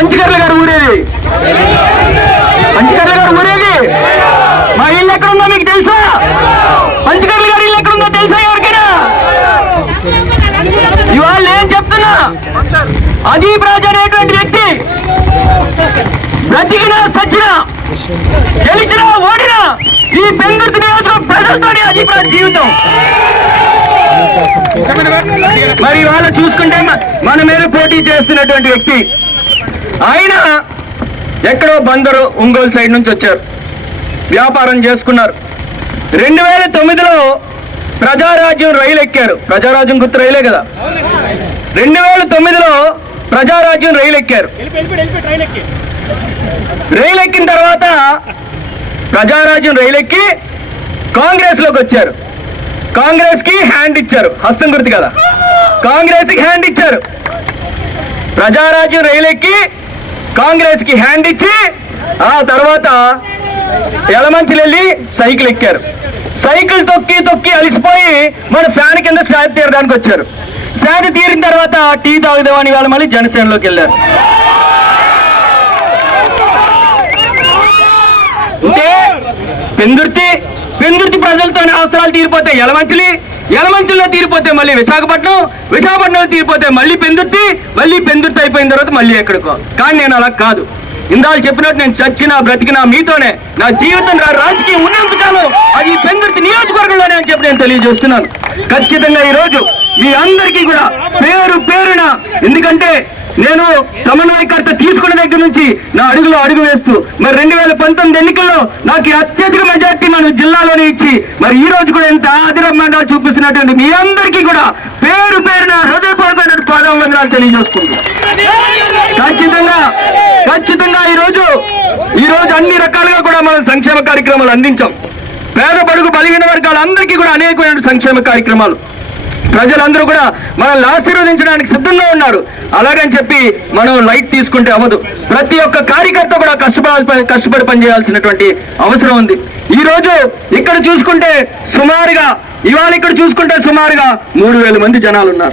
పంచకర్ల గారు ఊరేది. పంచకర్ల గారు ఊరేది. మా ఇల్లు ఎక్కడుందో మీకు తెలుసా? పంచకర్ల గారు ఇల్లు ఎక్కడుందో తెలుసా ఎవరికైనా? ఇవాళ ఏం చెప్తున్నా అది ప్రాజెక్ట్ అనేటువంటి వ్యక్తి బ్రతికినా సచ్చినా గెలిచినా ఓడినా ఈ పెంగుర్తి నియోజకం ప్రజలతోనే అది ప్రాజ జీవితం. మరి ఇవాళ చూసుకుంటే మన మీద పోటీ చేస్తున్నటువంటి వ్యక్తి ఆయన ఎక్కడో బందరు ఒంగోలు సైడ్ నుంచి వచ్చారు. వ్యాపారం చేసుకున్నారు. రెండు వేల తొమ్మిదిలో ప్రజారాజ్యం రైలు ఎక్కారు. ప్రజారాజ్యం గుర్తు రైలే కదా? రెండు వేల తొమ్మిదిలో ప్రజారాజ్యం రైలు ఎక్కారు. రైలు ఎక్కిన తర్వాత ప్రజారాజ్యం రైలు ఎక్కి కాంగ్రెస్లోకి వచ్చారు. కాంగ్రెస్కి హ్యాండ్ ఇచ్చారు. హస్తం గుర్తు కదా? కాంగ్రెస్కి హ్యాండ్ ఇచ్చారు. ప్రజారాజ్యం రైలు ఎక్కి కాంగ్రెస్కి హ్యాండ్ ఇచ్చి ఆ తర్వాత ఎలమంచిలు వెళ్ళి సైకిల్ ఎక్కారు. సైకిల్ తొక్కి తొక్కి అలిసిపోయి మన ఫ్యాన్ కింద శాంతి తీరడానికి వచ్చారు. శాంతి తీరిన తర్వాత టీ తాగుదామని వాళ్ళు మళ్ళీ జనసేనలోకి వెళ్ళారు. అంటే పెందుర్తి పెందుర్తి ప్రజలతోనే అవసరాలు తీరిపోతాయి. ఎలమంచిలి ఎలమంచిలో తీరిపోతే మళ్ళీ విశాఖపట్నం విశాఖపట్నంలో తీరిపోతే మళ్ళీ పెందుర్తి మళ్ళీ పెందుర్తి అయిపోయిన తర్వాత మళ్ళీ ఎక్కడికో. కానీ నేను అలా కాదు. ఇందాలు చెప్పినట్టు నేను చచ్చినా బ్రతికినా మీతోనే నా జీవితం నా రాజకీయం ఉన్నంతకాలం అది పెందుర్తి నియోజకవర్గంలోనే అని చెప్పి నేను తెలియజేస్తున్నాను. ఖచ్చితంగా ఈ రోజు మీ అందరికీ కూడా పేరు పేరున ఎందుకంటే నేను సమన్వయకర్త తీసుకున్న దగ్గర నుంచి నా అడుగులో అడుగు వేస్తూ మరి రెండు వేల పంతొమ్మిది ఎన్నికల్లో నాకు అత్యధిక మెజార్టీ మన జిల్లాలోనే ఇచ్చి మరి ఈ రోజు కూడా ఎంత ఆదిరమ్మంగా చూపిస్తున్నటువంటి మీ అందరికీ కూడా పేరు పేరున హృదయపూర్వమైన పాదవందనాలు తెలియజేసుకుంటున్నాను. ఖచ్చితంగా ఖచ్చితంగా ఈ రోజు ఈ రోజు అన్ని రకాలుగా కూడా మనం సంక్షేమ కార్యక్రమాలు అందించాం. పేద బడుగు బలిగిన వర్గాలందరికీ కూడా అనేకమైన సంక్షేమ కార్యక్రమాలు. ప్రజలందరూ కూడా మనల్ని ఆశీర్వదించడానికి సిద్ధంగా ఉన్నారు. అలాగని చెప్పి మనం లైట్ తీసుకుంటే అవ్వదు. ప్రతి ఒక్క కార్యకర్త కూడా కష్టపడాలి కష్టపడి పనిచేయాల్సినటువంటి అవసరం ఉంది. ఈ రోజు ఇక్కడ చూసుకుంటే సుమారుగా ఇవాళ ఇక్కడ చూసుకుంటే సుమారుగా మూడు వేల మంది జనాలు ఉన్నారు.